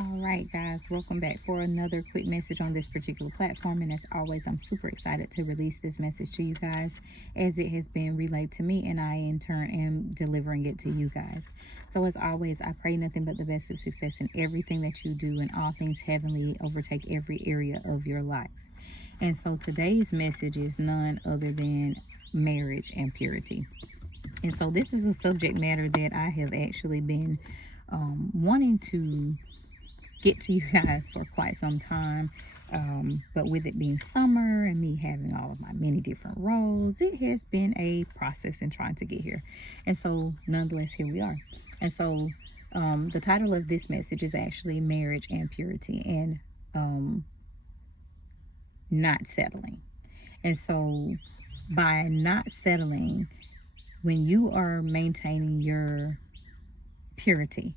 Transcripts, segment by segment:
All right, guys, welcome back for another quick message on this particular platform. And as always, I'm super excited to release this message to you guys as it has been relayed to me, and I in turn am delivering it to you guys. So, as always, I pray nothing but the best of success in everything that you do, and all things heavenly overtake every area of your life. And so, today's message is none other than marriage and purity. And so, this is a subject matter that I have actually been wanting to get to you guys for quite some time. But with it being summer and me having all of my many different roles, it has been a process in trying to get here. And so, nonetheless, here we are. And so, the title of this message is actually Marriage and Purity, and not settling. And so, by not settling, when you are maintaining your purity,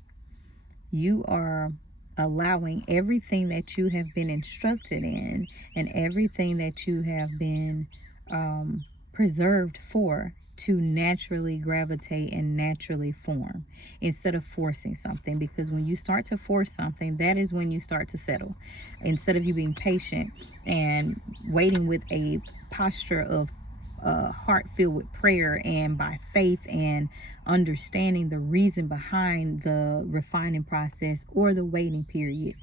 you are allowing everything that you have been instructed in and everything that you have been preserved for to naturally gravitate and naturally form instead of forcing something. Because when you start to force something, that is when you start to settle. Instead of you being patient and waiting with a posture of heart filled with prayer and by faith and understanding the reason behind the refining process or the waiting period,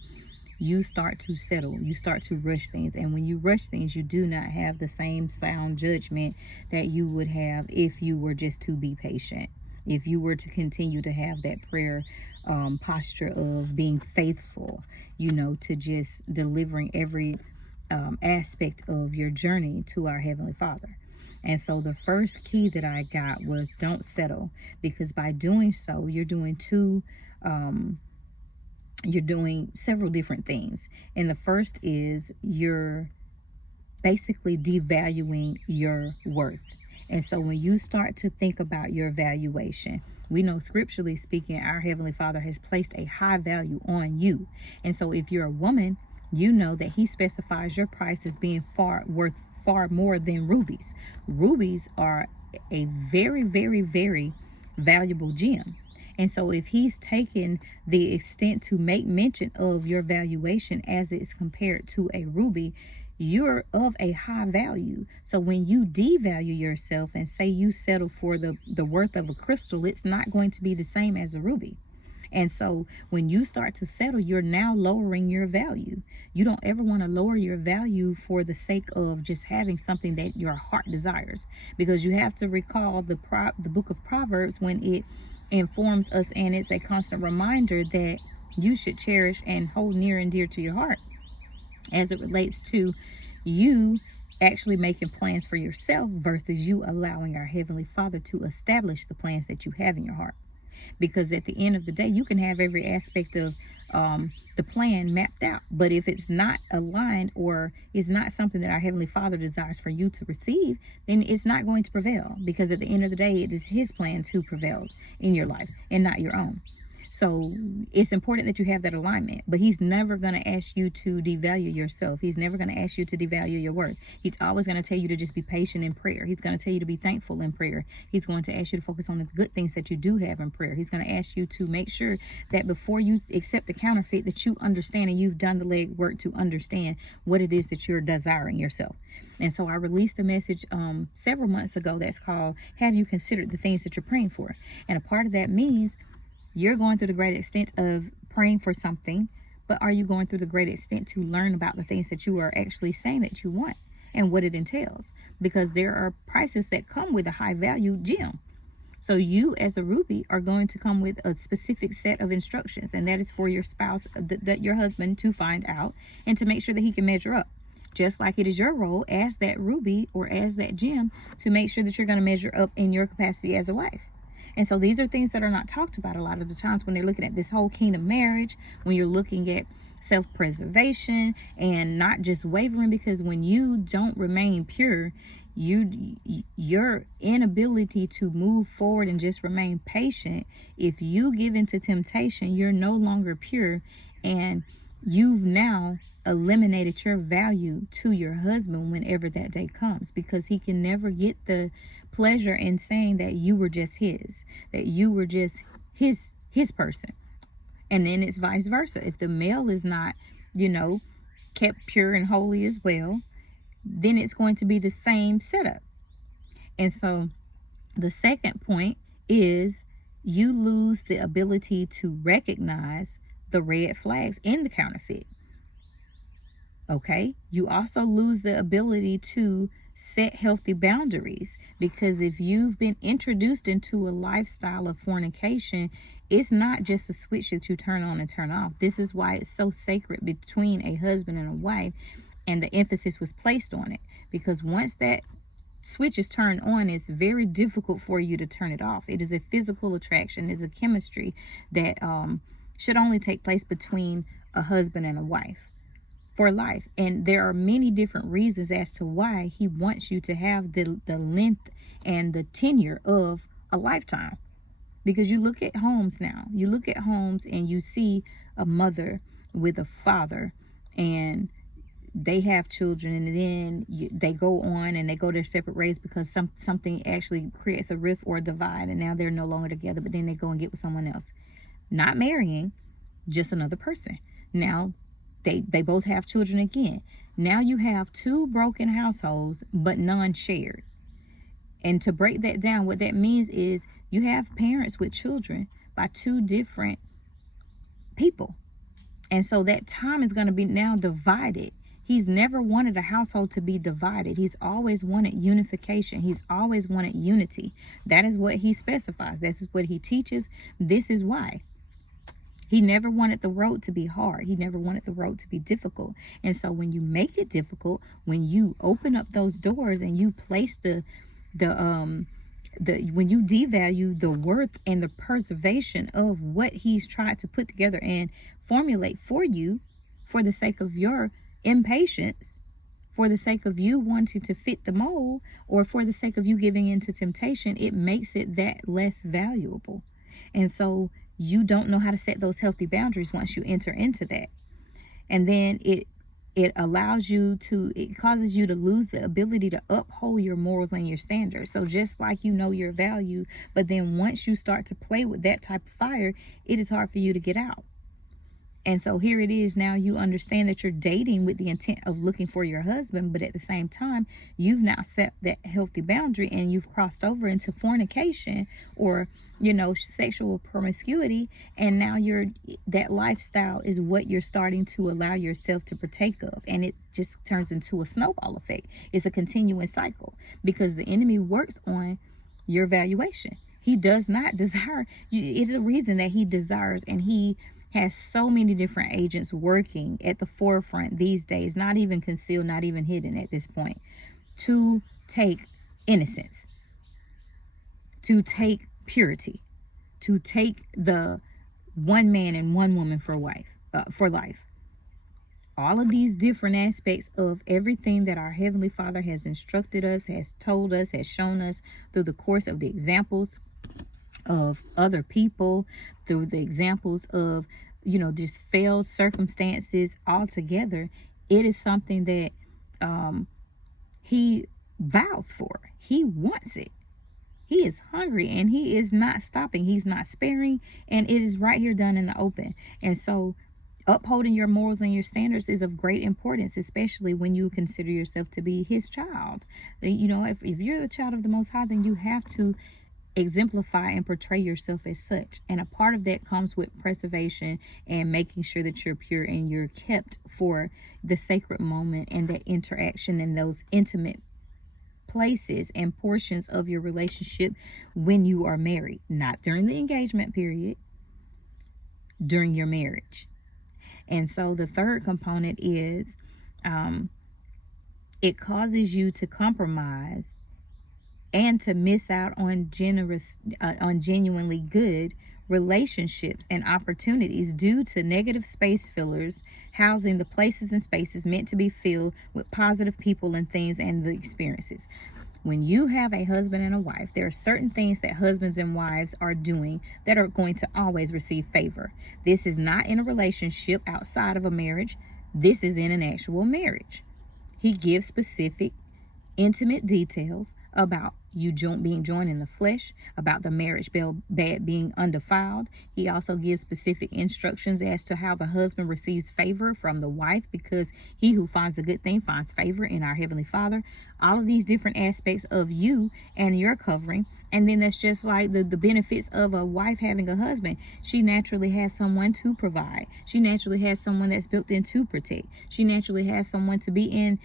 you start to settle. You start to rush things. And when you rush things, you do not have the same sound judgment that you would have if you were just to be patient. If you were to continue to have that prayer posture of being faithful, to just delivering every aspect of your journey to our Heavenly Father. And so the first key that I got was don't settle, because by doing so, you're doing several different things. And the first is you're basically devaluing your worth. And so when you start to think about your valuation, we know scripturally speaking, our Heavenly Father has placed a high value on you. And so if you're a woman, you know that He specifies your price as being worth far more than rubies. Rubies are a very, very, very valuable gem. And so if He's taken the extent to make mention of your valuation as it's compared to a ruby, you're of a high value. So when you devalue yourself and say you settle for the worth of a crystal, it's not going to be the same as a ruby. And so when you start to settle, you're now lowering your value. You don't ever want to lower your value for the sake of just having something that your heart desires, because you have to recall the book of Proverbs when it informs us, and it's a constant reminder that you should cherish and hold near and dear to your heart as it relates to you actually making plans for yourself versus you allowing our Heavenly Father to establish the plans that you have in your heart. Because at the end of the day, you can have every aspect of the plan mapped out, but if it's not aligned or is not something that our Heavenly Father desires for you to receive, then it's not going to prevail. Because at the end of the day, it is His plans who prevails in your life and not your own. So it's important that you have that alignment, but He's never going to ask you to devalue yourself. He's never going to ask you to devalue your worth. He's always going to tell you to just be patient in prayer. He's going to tell you to be thankful in prayer. He's going to ask you to focus on the good things that you do have in prayer. He's going to ask you to make sure that before you accept a counterfeit, that you understand and you've done the legwork to understand what it is that you're desiring yourself. And so I released a message several months ago that's called, have you considered the things that you're praying for? And a part of that means you're going through the great extent of praying for something, but are you going through the great extent to learn about the things that you are actually saying that you want and what it entails? Because there are prices that come with a high value gem. So you as a ruby are going to come with a specific set of instructions, and that is for your spouse, that your husband, to find out and to make sure that he can measure up. Just like it is your role as that ruby or as that gem to make sure that you're going to measure up in your capacity as a wife. And so these are things that are not talked about a lot of the times when they're looking at this whole kingdom marriage, when you're looking at self-preservation and not just wavering. Because when you don't remain pure, your inability to move forward and just remain patient, if you give into temptation, you're no longer pure, and you've now eliminated your value to your husband whenever that day comes, because he can never get the pleasure in saying that you were just his, that you were just his person. And then it's vice versa. If the male is not, you know, kept pure and holy as well, then it's going to be the same setup. And so the second point is you lose the ability to recognize the red flags in the counterfeit. Okay? You also lose the ability to set healthy boundaries, because if you've been introduced into a lifestyle of fornication, it's not just a switch that you turn on and turn off. This is why it's so sacred between a husband and a wife, and the emphasis was placed on it, because once that switch is turned on, it's very difficult for you to turn it off. It is a physical attraction, it's a chemistry that should only take place between a husband and a wife for life. And there are many different reasons as to why he wants you to have the length and the tenure of a lifetime. Because you look at homes now, you look at homes and you see a mother with a father, and they have children, and then they go on and they go their separate ways because something actually creates a rift or a divide, and now they're no longer together, but then they go and get with someone else. Not marrying, just another person. Now they both have children again. Now you have two broken households, but none shared. And to break that down, what that means is you have parents with children by two different people. And so that time is going to be now divided. He's never wanted a household to be divided. He's always wanted unification. He's always wanted unity. That is what he specifies. This is what he teaches. This is why. He never wanted the road to be hard. He never wanted the road to be difficult. And so when you make it difficult, when you open up those doors and you place when you devalue the worth and the preservation of what he's tried to put together and formulate for you, for the sake of your impatience, for the sake of you wanting to fit the mold, or for the sake of you giving into temptation, it makes it that less valuable. And so you don't know how to set those healthy boundaries once you enter into that. And then it causes you to lose the ability to uphold your morals and your standards. So just like you know your value, but then once you start to play with that type of fire, it is hard for you to get out. And so here it is, now you understand that you're dating with the intent of looking for your husband, but at the same time, you've now set that healthy boundary and you've crossed over into fornication or, sexual promiscuity. And now that lifestyle is what you're starting to allow yourself to partake of. And it just turns into a snowball effect. It's a continuing cycle because the enemy works on your valuation. He does not desire. It's a reason that he desires, and he has so many different agents working at the forefront these days, not even concealed, not even hidden at this point, to take innocence, to take purity, to take the one man and one woman for life. All of these different aspects of everything that our Heavenly Father has instructed us, has told us, has shown us through the course of the examples of other people, through the examples of just failed circumstances altogether. It is something that he vows for. He wants it. He is hungry and he is not stopping. He's not sparing, and it is right here done in the open. And so upholding your morals and your standards is of great importance, especially when you consider yourself to be his child. If you're the child of the Most High, then you have to exemplify and portray yourself as such. And a part of that comes with preservation and making sure that you're pure and you're kept for the sacred moment and that interaction and those intimate places and portions of your relationship when you are married, not during the engagement period, during your marriage. And so the third component is it causes you to compromise and to miss out on genuinely good relationships and opportunities due to negative space fillers housing the places and spaces meant to be filled with positive people and things and the experiences. When you have a husband and a wife, there are certain things that husbands and wives are doing that are going to always receive favor. This is not in a relationship outside of a marriage. This is in an actual marriage. He gives specific, intimate details about you being joined in the flesh, about the marriage bed being undefiled. He also gives specific instructions as to how the husband receives favor from the wife, because he who finds a good thing finds favor in our Heavenly Father. All of these different aspects of you and your covering. And then that's just like the benefits of a wife having a husband. She naturally has someone to provide. She naturally has someone that's built in to protect. She naturally has someone to be in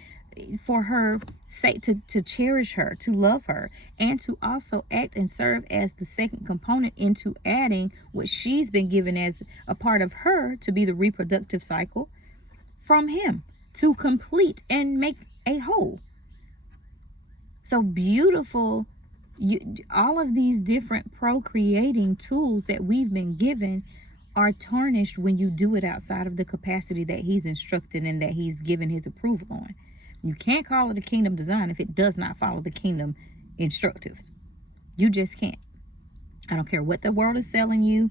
for her sake, to cherish her, to love her, and to also act and serve as the second component into adding what she's been given as a part of her to be the reproductive cycle from him, to complete and make a whole. So beautiful. All of these different procreating tools that we've been given are tarnished when you do it outside of the capacity that he's instructed and that he's given his approval on. You can't call it a kingdom design if it does not follow the kingdom instructives. You just can't. I don't care what the world is selling you.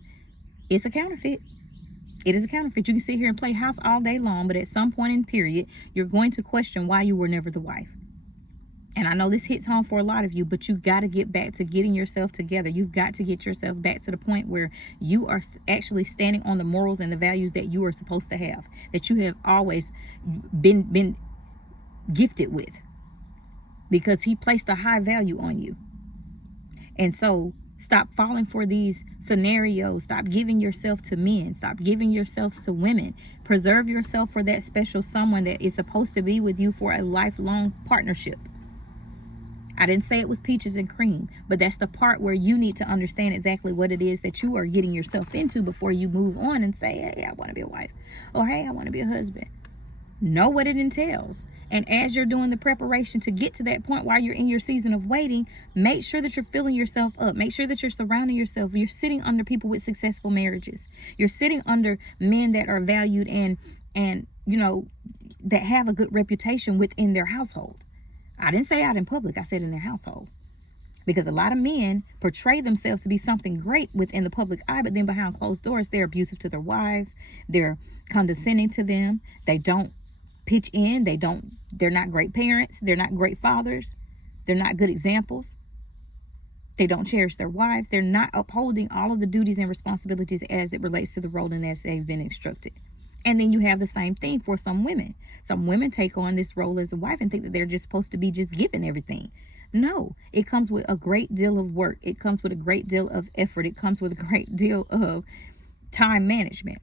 It's a counterfeit. It is a counterfeit. You can sit here and play house all day long, but at some point in period, you're going to question why you were never the wife. And I know this hits home for a lot of you, but you got to get back to getting yourself together. You've got to get yourself back to the point where you are actually standing on the morals and the values that you are supposed to have, that you have always been gifted with, because he placed a high value on you. And so stop falling for these scenarios. Stop giving yourself to men. Stop giving yourself to women. Preserve yourself for that special someone that is supposed to be with you for a lifelong partnership. I didn't say it was peaches and cream, but that's the part where you need to understand exactly what it is that you are getting yourself into before you move on and say, hey, I want to be a wife, or hey, I want to be a husband. Know what it entails. And as you're doing the preparation to get to that point while you're in your season of waiting, make sure that you're filling yourself up. Make sure that you're surrounding yourself. You're sitting under people with successful marriages. You're sitting under men that are valued and that have a good reputation within their household. I didn't say out in public. I said in their household. Because a lot of men portray themselves to be something great within the public eye, but then behind closed doors, they're abusive to their wives. They're condescending to them. They don't pitch in. They're not great parents. They're not great fathers. They're not good examples. They don't cherish their wives. They're not upholding all of the duties and responsibilities as it relates to the role and as they've been instructed. And then you have the same thing for some women. Some women take on this role as a wife and think that they're just supposed to be just given everything. No, it comes with a great deal of work. It comes with a great deal of effort. It comes with a great deal of time management.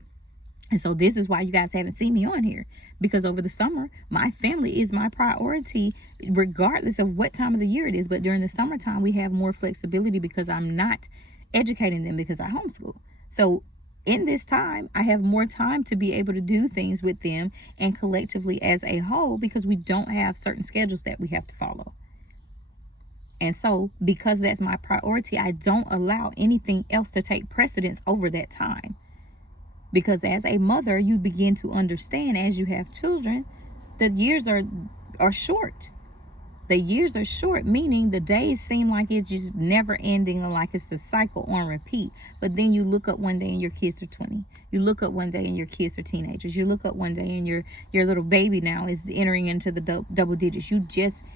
And so this is why you guys haven't seen me on here, because over the summer, my family is my priority, regardless of what time of the year it is. But during the summertime, we have more flexibility because I'm not educating them, because I homeschool. So in this time, I have more time to be able to do things with them and collectively as a whole, because we don't have certain schedules that we have to follow. And so because that's my priority, I don't allow anything else to take precedence over that time. Because as a mother, you begin to understand, as you have children, the years are short. The years are short, meaning the days seem like it's just never ending, like it's a cycle on repeat. But then you look up one day and your kids are 20. You look up one day and your kids are teenagers. You look up one day and your little baby now is entering into the double digits.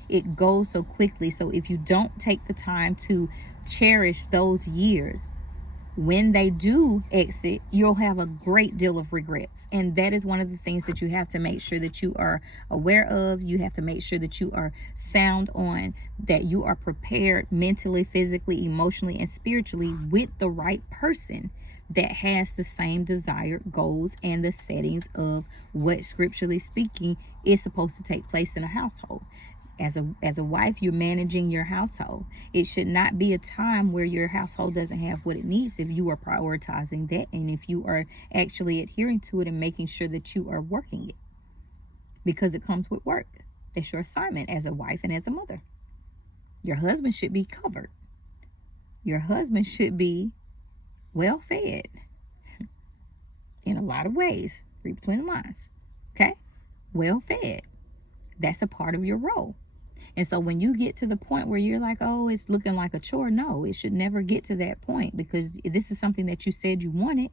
It goes so quickly. So if you don't take the time to cherish those years, when they do exit, you'll have a great deal of regrets. And that is one of the things that you have to make sure that you are aware of. You have to make sure that you are sound on, that you are prepared mentally, physically, emotionally, and spiritually with the right person that has the same desired goals and the settings of what, scripturally speaking, is supposed to take place in a household. As a wife, you're managing your household. It should not be a time where your household doesn't have what it needs if you are prioritizing that and if you are actually adhering to it and making sure that you are working it. Because it comes with work. That's your assignment as a wife and as a mother. Your husband should be covered. Your husband should be well fed in a lot of ways. Read between the lines. Okay? Well fed. That's a part of your role. And so when you get to the point where you're like, oh, it's looking like a chore, no, it should never get to that point, because this is something that you said you wanted.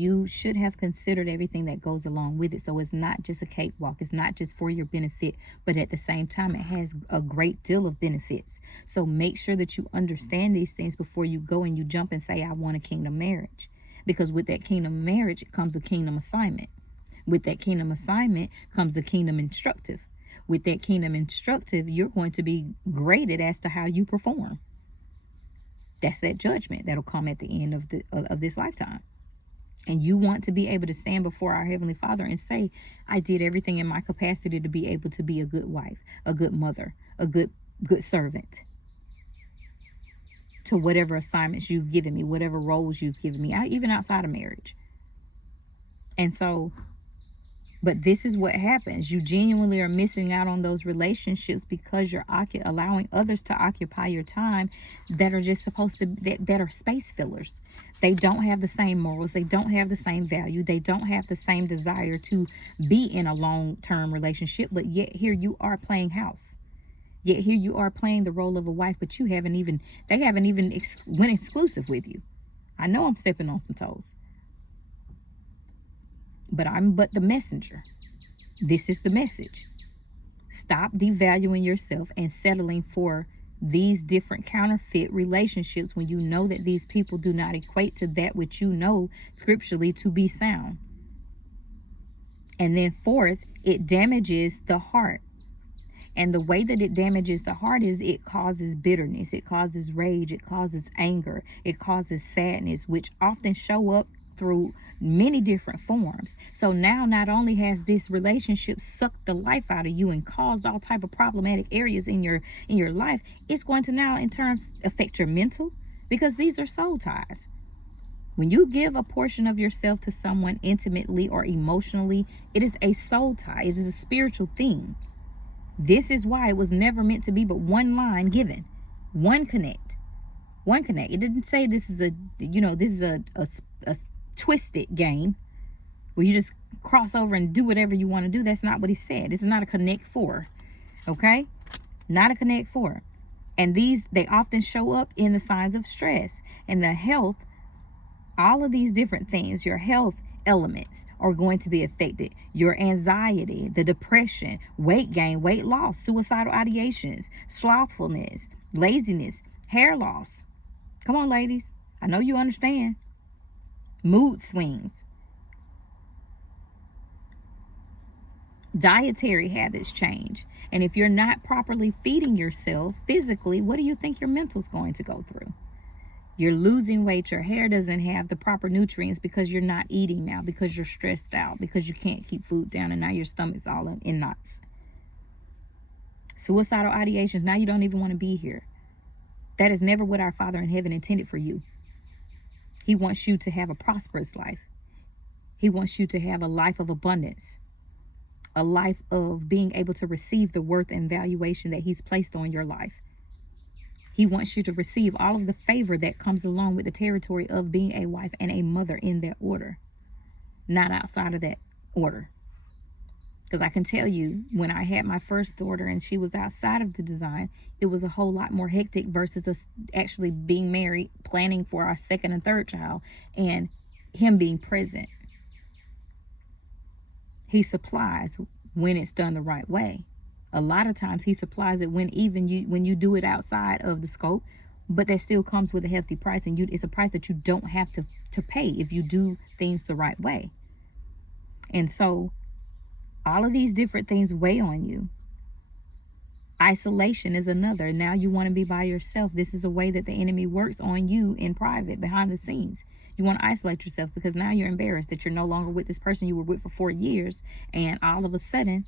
You should have considered everything that goes along with it. So it's not just a cakewalk. It's not just for your benefit, but at the same time, it has a great deal of benefits. So make sure that you understand these things before you go and you jump and say, I want a kingdom marriage. Because with that kingdom marriage comes a kingdom assignment. With that kingdom assignment comes a kingdom instructive. With that kingdom instructive, you're going to be graded as to how you perform. That's that judgment that'll come at the end of this lifetime. And you want to be able to stand before our Heavenly Father and say, I did everything in my capacity to be able to be a good wife, a good mother, a good servant to whatever assignments you've given me, whatever roles you've given me, even outside of marriage. And so, but this is what happens. You genuinely are missing out on those relationships because you're allowing others to occupy your time that are just supposed to, that are space fillers. They don't have the same morals. They don't have the same value. They don't have the same desire to be in a long-term relationship. But yet here you are playing house. Yet here you are playing the role of a wife, but they haven't even went exclusive with you. I know I'm stepping on some toes. But I'm but the messenger. This is the message. Stop devaluing yourself and settling for these different counterfeit relationships when you know that these people do not equate to that which you know scripturally to be sound. And then fourth, it damages the heart. And the way that it damages the heart is it causes bitterness, it causes rage, it causes anger, it causes sadness, which often show up through many different forms. So now not only has this relationship sucked the life out of you and caused all type of problematic areas in your life, it's going to now in turn affect your mental, because these are soul ties. When you give a portion of yourself to someone intimately or emotionally, it is a soul tie. It is a spiritual thing. This is why it was never meant to be but one line given, one connect. It didn't say this is a twisted game where you just cross over and do whatever you want to do. That's not what he said. This is not a connect four. Okay? Not a connect four. And they often show up in the signs of stress and the health. All of these different things, your health elements are going to be affected. Your anxiety, the depression, weight gain, weight loss, suicidal ideations, slothfulness, laziness, hair loss. Come on, ladies. I know you understand. Mood swings. Dietary habits change. And if you're not properly feeding yourself physically, what do you think your mental's going to go through? You're losing weight. Your hair doesn't have the proper nutrients because you're not eating now, because you're stressed out, because you can't keep food down, and now your stomach's all in knots. Suicidal ideations. Now you don't even want to be here. That is never what our Father in heaven intended for you. He wants you to have a prosperous life. He wants you to have a life of abundance, a life of being able to receive the worth and valuation that He's placed on your life. He wants you to receive all of the favor that comes along with the territory of being a wife and a mother in that order, not outside of that order. Because I can tell you, when I had my first daughter and she was outside of the design, it was a whole lot more hectic versus us actually being married, planning for our second and third child, and Him being present. He supplies when it's done the right way. A lot of times He supplies it when you do it outside of the scope, but that still comes with a hefty price, and it's a price that you don't have to pay if you do things the right way. And so all of these different things weigh on you. Isolation is another. Now you want to be by yourself. This is a way that the enemy works on you in private, behind the scenes. You want to isolate yourself because now you're embarrassed that you're no longer with this person you were with for 4 years, and all of a sudden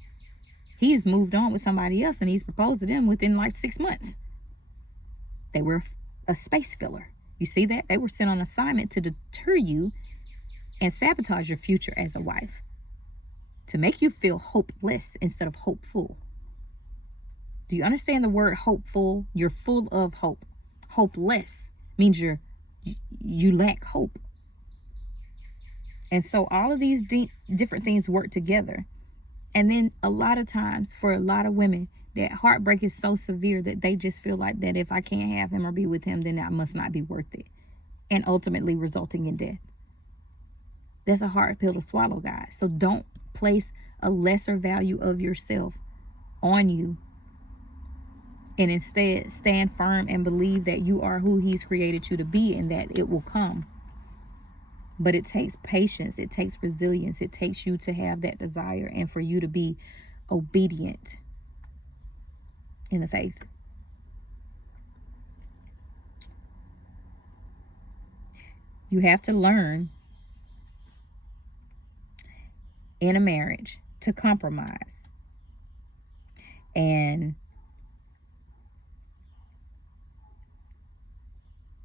he's moved on with somebody else and he's proposed to them within like 6 months. They were a space filler. You see that? They were sent on assignment to deter you and sabotage your future as a wife, to make you feel hopeless instead of hopeful. Do you understand the word hopeful? You're full of hope. Hopeless means you lack hope. And so all of these different things work together. And then a lot of times for a lot of women, that heartbreak is so severe that they just feel like that if I can't have him or be with him, then that must not be worth it. And ultimately resulting in death. That's a hard pill to swallow, guys. So don't place a lesser value of yourself on you, and instead stand firm and believe that you are who he's created you to be and that it will come. But it takes patience, it takes resilience, it takes you to have that desire and for you to be obedient in the faith. You have to learn in a marriage to compromise. And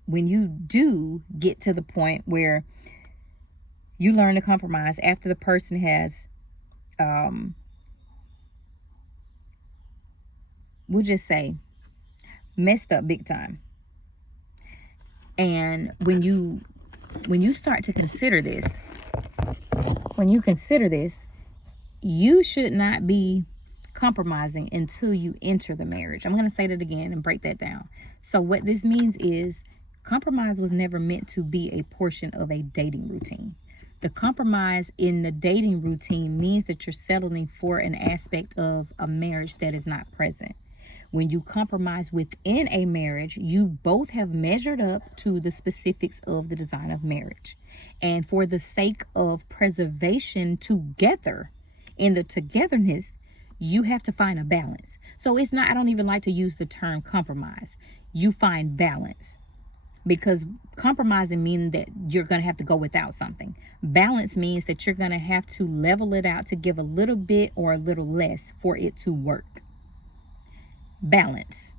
when you do get to the point where you learn to compromise after the person has, we'll just say, messed up big time. And when you start to consider this, you should not be compromising until you enter the marriage. I'm going to say that again and break that down. So what this means is compromise was never meant to be a portion of a dating routine. The compromise in the dating routine means that you're settling for an aspect of a marriage that is not present. When you compromise within a marriage, you both have measured up to the specifics of the design of marriage. And for the sake of preservation together, in the togetherness, you have to find a balance. So it's not, I don't even like to use the term compromise. You find balance. Because compromising means that you're going to have to go without something. Balance means that you're going to have to level it out to give a little bit or a little less for it to work. Balance.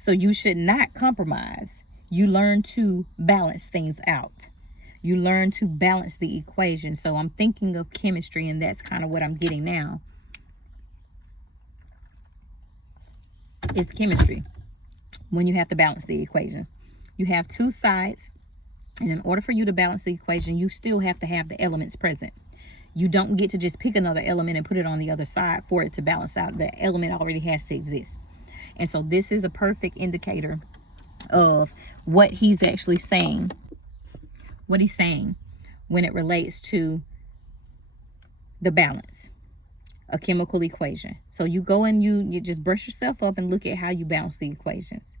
So you should not compromise. You learn to balance things out. You learn to balance the equation. So I'm thinking of chemistry, and that's kind of what I'm getting now. It's chemistry when you have to balance the equations. You have two sides, and in order for you to balance the equation, you still have to have the elements present. You don't get to just pick another element and put it on the other side for it to balance out. The element already has to exist. And so this is a perfect indicator of what he's actually saying. What he's saying when it relates to the balance, a chemical equation. So you go and you just brush yourself up and look at how you balance the equations.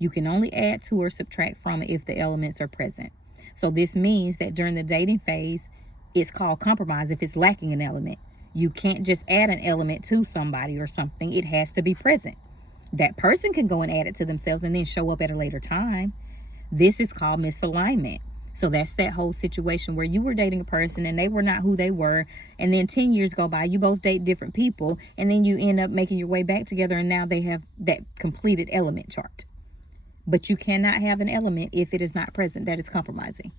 You can only add to or subtract from it if the elements are present. So this means that during the dating phase, it's called compromise if it's lacking an element. You can't just add an element to somebody or something. It has to be present. That person can go and add it to themselves and then show up at a later time. This is called misalignment. So that's that whole situation where you were dating a person and they were not who they were. And then 10 years go by, you both date different people. And then you end up making your way back together. And now they have that completed element chart. But you cannot have an element if it is not present. That is compromising.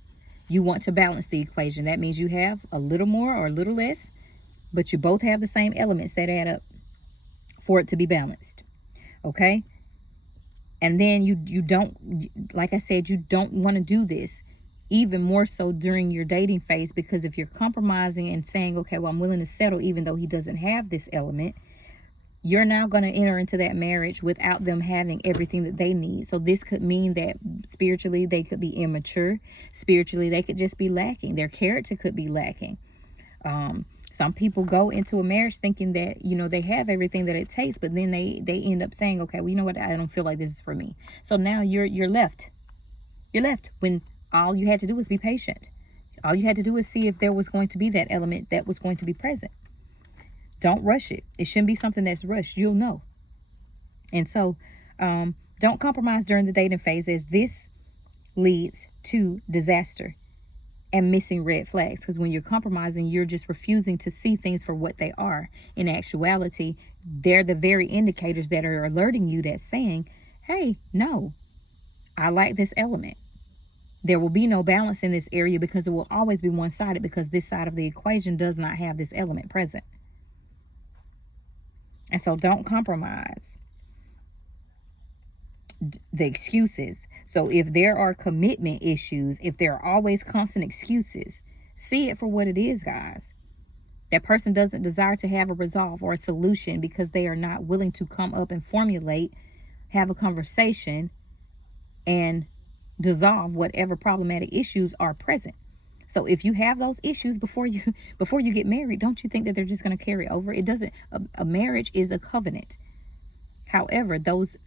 You want to balance the equation. That means you have a little more or a little less, but you both have the same elements that add up for it to be balanced. Okay? And then you don't, like I said, you don't want to do this even more so during your dating phase, because if you're compromising and saying, okay, well, I'm willing to settle even though he doesn't have this element, you're now going to enter into that marriage without them having everything that they need. So this could mean that spiritually they could be immature. Spiritually, they could just be lacking. Their character could be lacking. Some people go into a marriage thinking that, they have everything that it takes, but then they end up saying, okay, well, you know what? I don't feel like this is for me. So now you're left. You're left when all you had to do was be patient. All you had to do was see if there was going to be that element that was going to be present. Don't rush it. It shouldn't be something that's rushed. You'll know. And so don't compromise during the dating phase, as this leads to disaster and missing red flags. Because when you're compromising, you're just refusing to see things for what they are. In actuality, they're the very indicators that are alerting you, that's saying, hey, no, I like this element. There will be no balance in this area because it will always be one-sided, because this side of the equation does not have this element present. And so don't compromise the excuses. So if there are commitment issues, if there are always constant excuses, see it for what it is, guys. That person doesn't desire to have a resolve or a solution because they are not willing to come up and formulate, have a conversation, and dissolve whatever problematic issues are present. So if you have those issues before you get married, don't you think that they're just going to carry over? It doesn't. A marriage is a covenant. However, those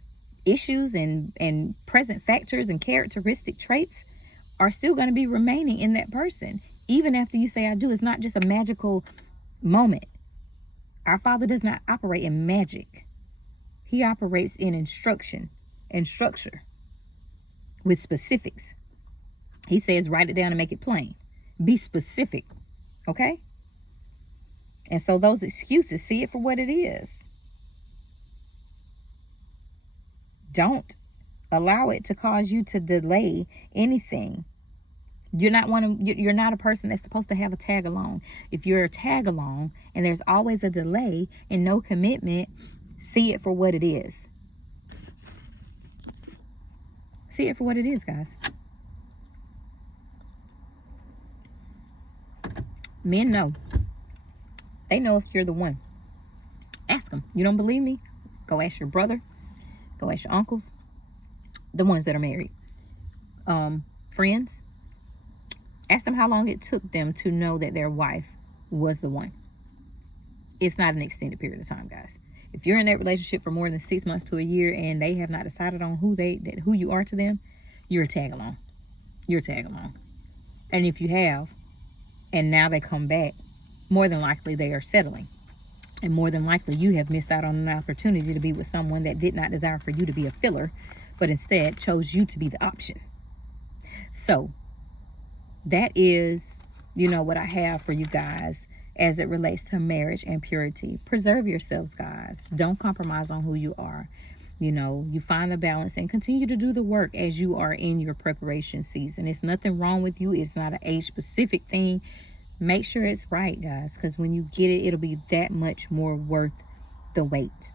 issues and present factors and characteristic traits are still going to be remaining in that person even after you say I do. It's not just a magical moment. Our Father does not operate in magic. He operates in instruction and structure with specifics. He says write it down and make it plain. Be specific. Okay? And so those excuses, see it for what it is. Don't allow it to cause you to delay anything. You're not a person that's supposed to have a tag along. If you're a tag along and there's always a delay and no commitment, see it for what it is. See it for what it is, guys. Men know. They know if you're the one. Ask them. You don't believe me? Go ask your brother. Go ask your uncles. The ones that are married. Friends. Ask them how long it took them to know that their wife was the one. It's not an extended period of time, guys. If you're in that relationship for more than 6 months to a year and they have not decided on who you are to them, you're a tag along. You're a tag along. And if you have, and now they come back, more than likely they are settling. And more than likely you have missed out on an opportunity to be with someone that did not desire for you to be a filler, but instead chose you to be the option. So that is, what I have for you guys as it relates to marriage and purity. Preserve yourselves, guys. Don't compromise on who you are. You find the balance and continue to do the work as you are in your preparation season. It's nothing wrong with you. It's not an age specific thing. Make sure it's right, guys, because when you get it, it'll be that much more worth the wait.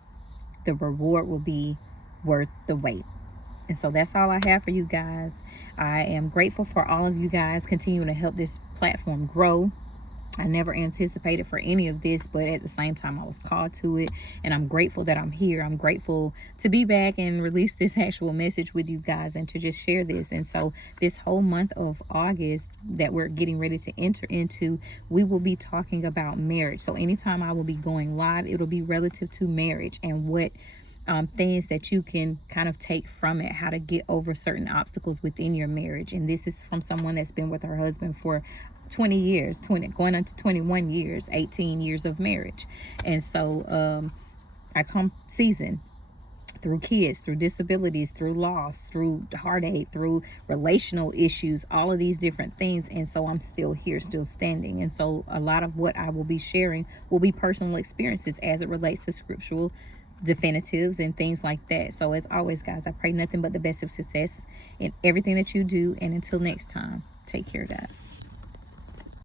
The reward will be worth the wait. And so that's all I have for you guys. I am grateful for all of you guys continuing to help this platform grow. I never anticipated for any of this, but at the same time, I was called to it. And I'm grateful that I'm here. I'm grateful to be back and release this actual message with you guys and to just share this. And so this whole month of August that we're getting ready to enter into, we will be talking about marriage. So anytime I will be going live, it'll be relative to marriage and what things that you can kind of take from it, how to get over certain obstacles within your marriage. And this is from someone that's been with her husband for 20 years, going on to 21 years, 18 years of marriage. And so I come seasoned through kids, through disabilities, through loss, through heartache, through relational issues, all of these different things. And so I'm still here, still standing. And so a lot of what I will be sharing will be personal experiences as it relates to scriptural definitives and things like that. So as always, guys, I pray nothing but the best of success in everything that you do. And until next time, take care, guys.